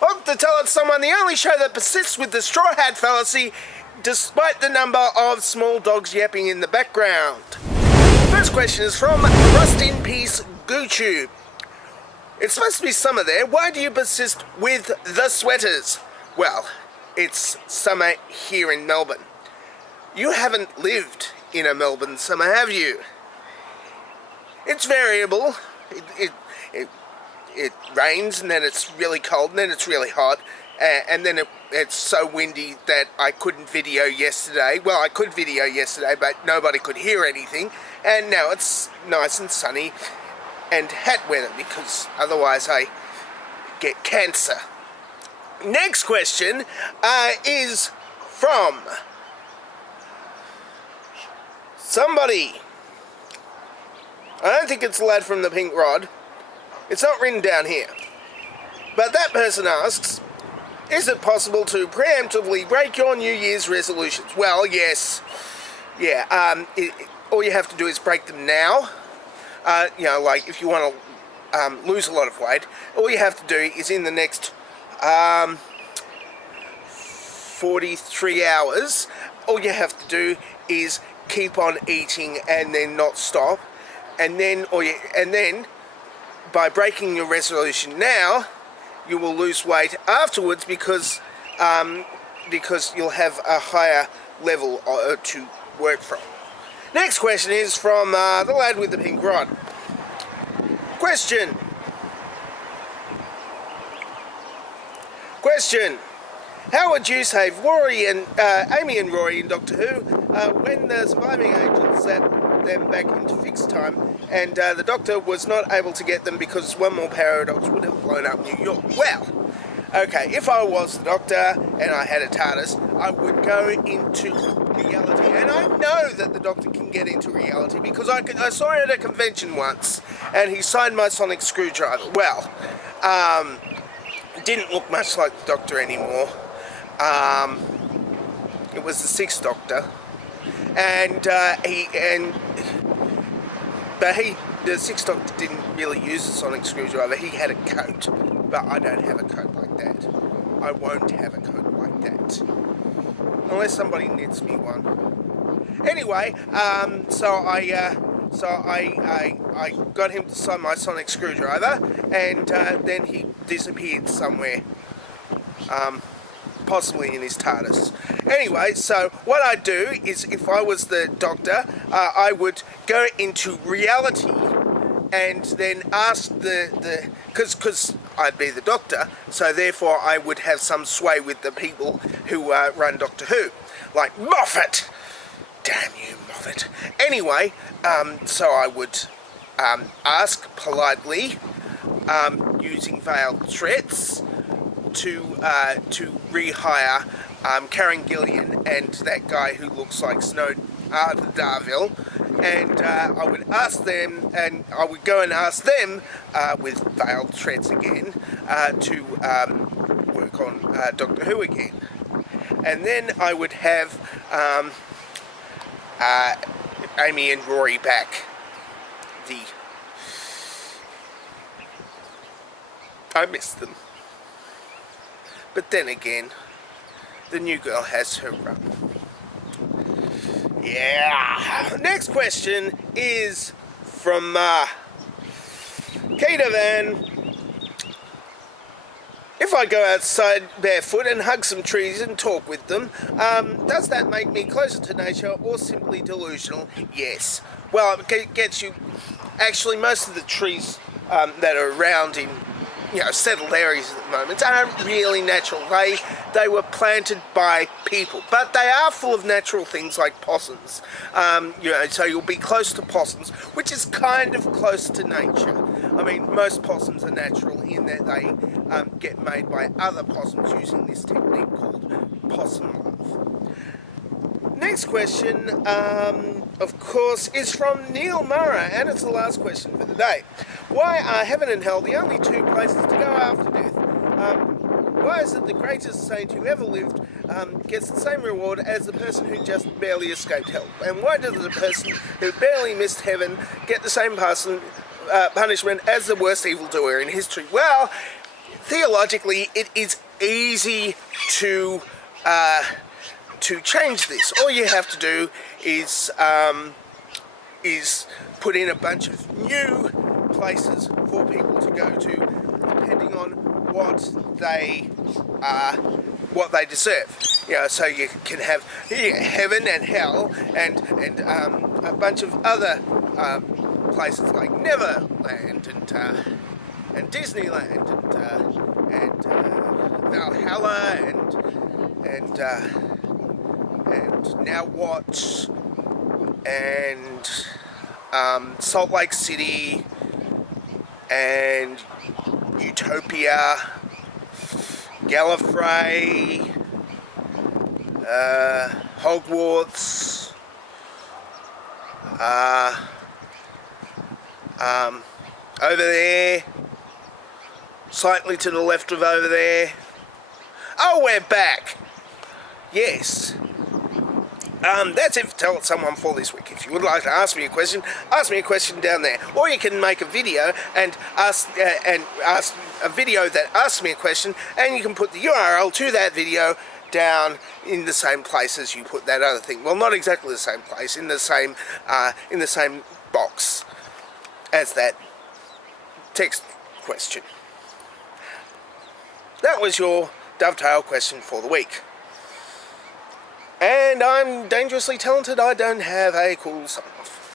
Welcome to Tell It Someone, the only show that persists with the straw hat fallacy despite the number of small dogs yapping in the background. First question is from Rust in Peace GooTube. It's supposed to be summer there. Why do you persist with the sweaters? Well, it's summer here in Melbourne. You haven't lived in a Melbourne summer, have you? It's variable. It rains and then it's really cold and then it's really hot and then it's so windy that I couldn't video yesterday. Well, I could video yesterday, but nobody could hear anything. And now it's nice and sunny and hat weather because otherwise I get cancer. Next question is from somebody. I don't think it's the lad from the Pink Rod. It's not written down here. But that person asks, is it possible to preemptively break your New Year's resolutions? Well, yes. Yeah, all you have to do is break them now. Like if you want to lose a lot of weight, all you have to do is in the next 43 hours, all you have to do is keep on eating and then not stop. And then by breaking your resolution now, you will lose weight afterwards because you'll have a higher level to work from. Next question is from the lad with the pink rod. Question. How would you save Amy and Rory in Doctor Who when the surviving angels sat them back into fixed time and the Doctor was not able to get them because one more paradox would have blown up New York? Well, okay, if I was the Doctor and I had a TARDIS, I would go into reality. And I know that the Doctor can get into reality because I saw him at a convention once and he signed my sonic screwdriver. Well, it didn't look much like the Doctor anymore. It was the Sixth Doctor, the Sixth Doctor didn't really use a sonic screwdriver. He had a coat, but I don't have a coat like that. I won't have a coat like that unless somebody knits me one. Anyway, so I got him to sign my sonic screwdriver, and then he disappeared somewhere. Possibly in his TARDIS. Anyway, so what I'd do is, if I was the Doctor, I would go into reality and then ask because I'd be the Doctor, so therefore I would have some sway with the people who run Doctor Who, like Moffat. Damn you, Moffat. Anyway, so I would ask politely, using veiled threats, to rehire Karen Gillian and that guy who looks like Darville, and I would ask them, and I would go and ask them with veiled threats again to work on Doctor Who again, and then I would have Amy and Rory back. I miss them. But then again, the new girl has her run. Yeah. Next question is from Kate Van. If I go outside barefoot and hug some trees and talk with them, does that make me closer to nature or simply delusional? Yes. Well, it gets you. Actually, most of the trees that are around in settled areas at the moment aren't really natural. They were planted by people, but they are full of natural things like possums. So you'll be close to possums, which is kind of close to nature. I mean, most possums are natural in that they get made by other possums using this technique called possum love. Next question, of course, is from Neil Murrah, and it's the last question for the day. Why are heaven and hell the only two places to go after death? Why is it the greatest saint who ever lived gets the same reward as the person who just barely escaped hell? And why does the person who barely missed heaven get the same punishment as the worst evildoer in history? Well, theologically, it is easy to change this. All you have to do is put in a bunch of new places for people to go to, depending on what they deserve. So you can have heaven and hell, and a bunch of other places like Neverland and Disneyland and Valhalla and Now What and Salt Lake City and Utopia, Gallifrey, Hogwarts, over there, slightly to the left of over there. Oh, we're back. Yes. That's it for Tell It Someone for this week. If you would like to ask me a question down there. Or you can make a video and ask a video that asks me a question, and you can put the URL to that video down in the same place as you put that other thing. Well, not exactly the same place, in the same box as that text question. That was your dovetail question for the week. And I'm dangerously talented. I don't have a cool sign-off.